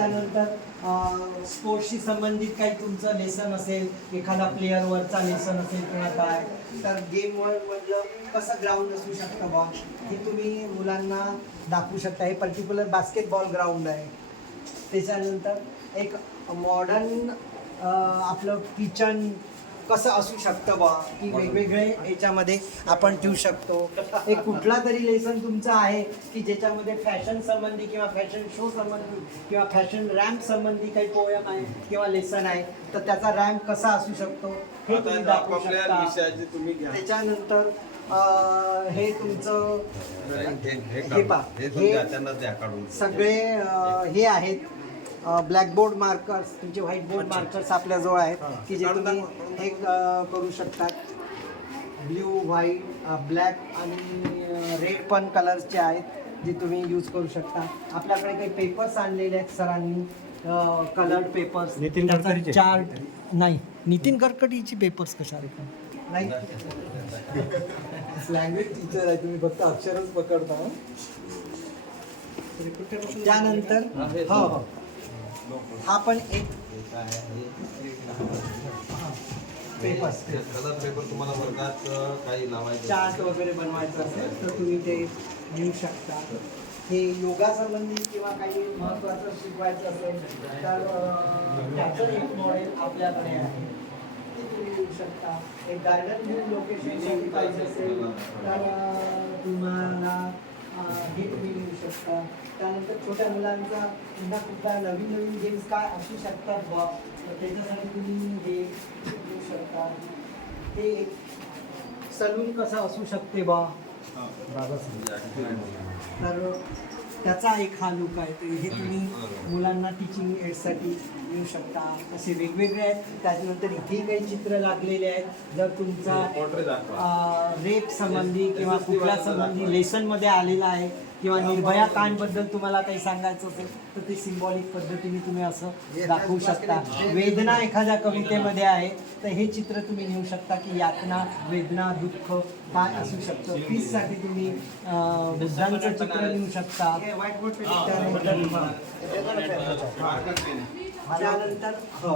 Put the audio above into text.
त्याच्यानंतर स्पोर्ट्सशी संबंधित काही तुमचं लेसन असेल, एखादा प्लेअरवरचा लेसन असेल किंवा काय, तर गेमवर म्हटलं कसं ग्राउंड असू शकतं बा, हे तुम्ही मुलांना दाखवू शकता. हे पर्टिक्युलर बास्केटबॉल ग्राउंड आहे. त्याच्यानंतर एक मॉडर्न आपलं किचन कसं असू शकतं बा, की वेगवेगळे याच्यामध्ये आपण ठेवू शकतो. एक कुठला तरी लेसन तुमचा आहे की ज्याच्यामध्ये फॅशन संबंधी किंवा फॅशन शो संबंधी किंवा फॅशन रॅम्प संबंधी काही पोयम आहे किंवा लेसन आहे, तर त्याचा रॅम्प कसा असू शकतो हे तुम्ही दाखवू शकता. त्याच्यानंतर हे तुमचं हे पहा, हे सगळे हे आहेत ब्लॅकबोर्ड मार्कर्स, तुमचे व्हाईट बोर्ड मार्कर्स आपल्याजवळ आहेत की जे तुम्ही हे करू शकतात. ब्ल्यू, व्हाईट, ब्लॅक आणि रेड पण कलर्सचे आहेत जे तुम्ही यूज करू शकता. आपल्याकडे काही पेपर्स आणलेले आहेत सरांनी, कलर्ड पेपर्स. नितीन गडकरीचे चार्ट नाही, नितीन गडकरीची पेपर्स कशा नाही, लँग्वेज टीचर आहे तुम्ही, फक्त अक्षरच पकडता. त्यानंतर हो हो, हा पण एक पेपर्स, कलर पेपर तुम्हाला वर्गात काही लावायचं चार्ट वगैरे बनवायचं असेल तर तुम्ही ते घेऊ शकता. हे योगा संबंधित किंवा काही महत्त्वाचं शिकवायचं असेल तर त्याचं एक मॉडेल आपल्याकडे आहे, ते तुम्ही घेऊ शकता. एक गार्डन व्ह्यू लोकेशनसाठी पाहिजे असेल तर तुम्हाला हे तुम्ही घेऊ शकता. त्यानंतर छोट्या मुलांचा पुन्हा कुठला नवीन नवीन गेम्स काय असू शकतात बा, तर त्याच्यासाठी तुम्ही हे घेऊ शकता. ते सलून कसा असू शकते बा, तर त्याचा एक हा लुक आहे. तर हे तुम्ही मुलांना टीचिंग एडसाठी येऊ शकता. असे वेगवेगळे आहेत. त्याच्यानंतर इथे काही चित्र लागलेले आहेत. जर तुमचा रेप संबंधी किंवा कुठल्या संबंधी लेसनमध्ये आलेला आहे किंवा निर्भया कांडबद्दल तुम्हाला काही सांगायचं असेल तर ते सिम्बॉलिक पद्धतीने तुम्ही असं दाखवू शकता. वेदना एखाद्या कवितेमध्ये आहे तर हे चित्र तुम्ही नेऊ शकता की यातना, वेदना, दुःख काय असू शकतं. पीससाठी तुम्ही बुद्धांचं चित्र नेऊ शकता. त्यानंतर हो